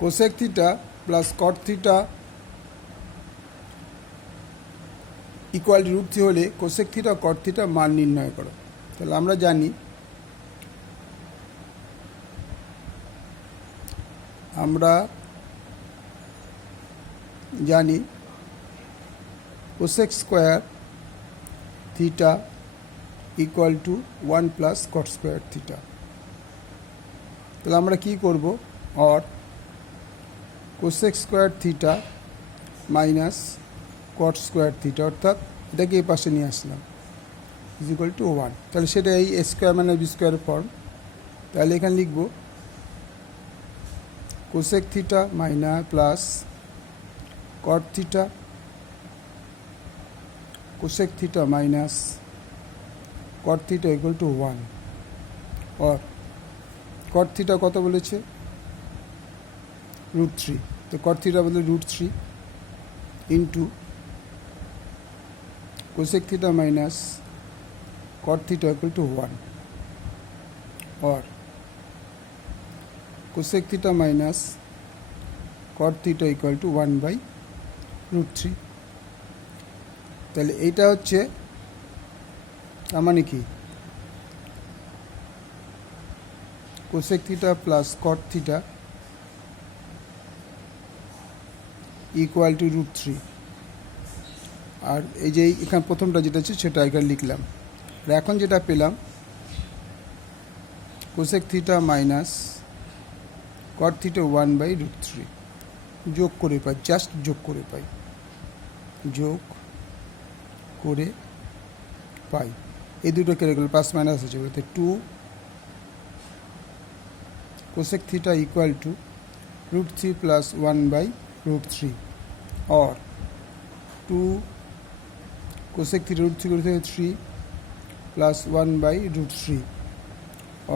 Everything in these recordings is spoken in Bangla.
Cosec theta plus cot theta equal root three হলে কোসেক থিটা কট থিটা মান নির্ণয় করো। তাহলে আমরা জানি cosec square theta equal to 1 plus cot square theta. তাহলে আমরা কি করব, or cosec square theta minus cot square theta, অর্থাৎ এটাকে এই পাশে নিয়ে আসলাম, ইজ ইকুয়াল টু 1। তাহলে সেটা এই এ স্কোয়ার মানে বি স্কোয়ার ফর্ম। তাহলে এখানে লিখব cosec theta minus plus cot theta, cosec theta minus cot theta equal to 1, और কট থিটা কত বলেছে, রুট থ্রি। তো কট থিটা বলে root three into cosec theta minus cot theta equal to 1, और cosec theta minus cot theta equal to 1/√3। তাহলে এইটা হচ্ছে, তার মানে কি, cosec theta plus cot theta equal two √3। আর এই যে এখানে প্রথমটা যেটা আছে সেটা এখানে লিখলাম। আর এখন যেটা পেলাম cosec theta minus cot theta 1/√3 যোগ করে পাই, জাস্ট যোগ করে পাই, এই দুটো কেটে গেল, প্লাস মাইনাস আছে বলতে 2 cosec theta equal two √3 plus 1/√3, और 2 कोसेक थीटा √3 करते हैं 3 प्लस 1/√3,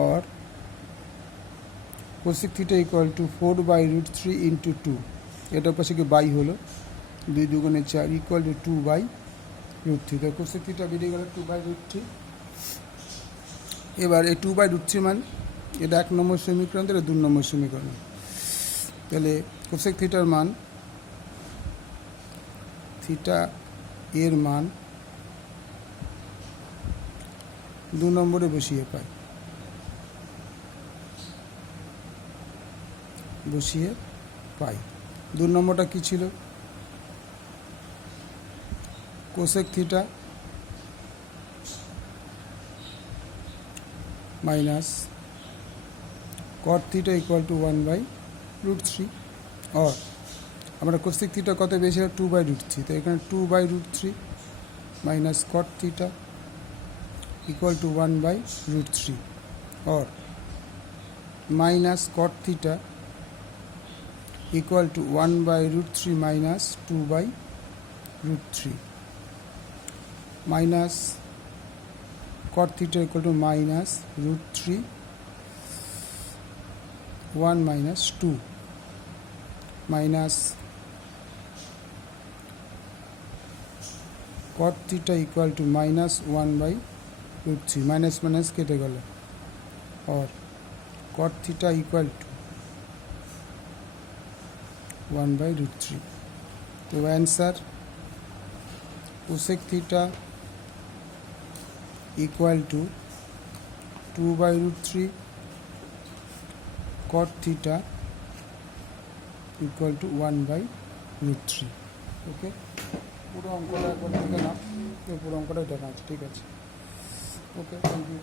और cosec theta equal to 4/√3 into 2, এটা পাশে কি বাই হলো, 2 দুগুণে 4 ইকুয়াল টু 2/√3। তো কোসেক থিটা বেরিয়ে গেল 2/√3। এবার এই 2/√3 মান, এটা 1 নম্বর সমীকরণ, এটা 2 নম্বর সমীকরণ। তাহলে কোসেক থিটার মান, থিটা এর মান 2 নম্বরে বসিয়ে পাই, 2 নম্বরটা কি ছিল, cosec theta minus cot theta equal to 1/√3, और আমরা কোসেক থিটা কত পেয়েছিলাম 2/√3। তো এখানে 2/√3 minus cot theta equal to 1/√3, और minus cot theta equal to 1/√3 minus 2/√3, minus cot theta equal to minus √3 1 minus 2, minus cot theta equal to minus 1/√3, minus minus केटे गल, और कॉट थीटा इक्वल टू 1/√3। तो answer cosec theta equal to 2/√3, cot theta equal to 1/√3। Okay, পুরো অঙ্কটা একবার দেখে নাও, পুরো অঙ্কটা দেখা আছে, ঠিক আছে। ওকে, থ্যাংক ইউ।